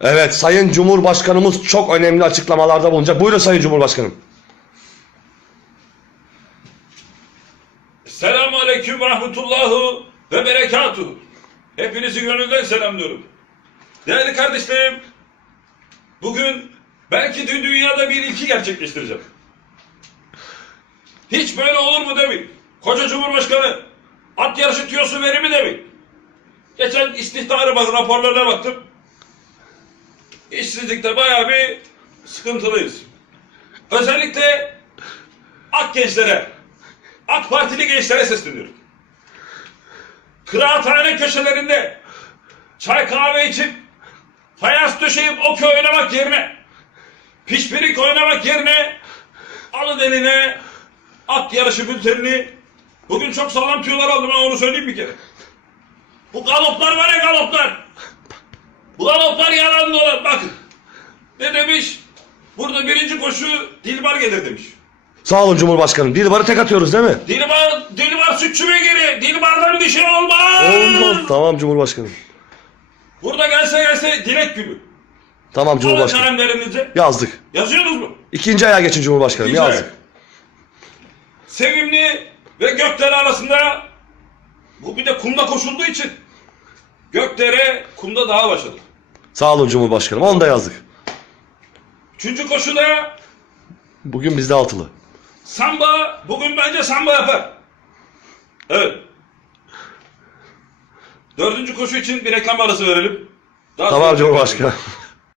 Evet Sayın Cumhurbaşkanımız çok önemli açıklamalarda bulunacak. Buyurun Sayın Cumhurbaşkanım. Selamun Aleyküm ve Rahmetullahu ve Berekatuhu. Hepinizi gönülden selamlıyorum. Değerli kardeşlerim, bugün belki de dünyada bir ilki gerçekleştireceğim. Hiç böyle olur mu demeyin. Koca Cumhurbaşkanı, at yarışı tüyosu verimi demeyin. Geçen istihbarı bak, raporlarına baktım. İşsizlikte bayağı bir sıkıntılıyız. Özellikle ak gençlere, AK Partili gençlere sesleniyorum. Kıraathane köşelerinde çay kahve içip fayans döşeyip okey oynamak yerine pişpirik oynamak yerine alın eline at yarışı bültenini bugün çok sağlam tüyolar aldım ben onu söyleyeyim bir kere. Bu galoplar var ya galoplar. Bu galoplar yalan dolan bakın. Ne demiş? Burada birinci koşu Dilbar gelir demiş. Sağ olun Cumhurbaşkanım. Dilbar'ı tek atıyoruz değil mi? Dilbar, Dilbar sütçü geri. Dilbar'dan bir şey olmaz. Olmaz. Tamam Cumhurbaşkanım. Burada gelse gelse dilek gülü. Tamam Alın Cumhurbaşkanım. kalemlerinizi. Yazdık. Yazıyorsunuz mu? İkinci ayağa geçin Cumhurbaşkanım. İkinci Yazdık. ayak. Sevimli ve Gökdere arasında bu bir de kumda koşulduğu için Gökdere kumda daha başladı. Sağ olun Cumhurbaşkanım. Onu da yazdık. Üçüncü koşuda Bugün bizde altılı. Samba bugün bence samba yapar. Evet. Dördüncü koşu için bir reklam arası verelim. Daha Tamam sonra- Cumhurbaşkanım.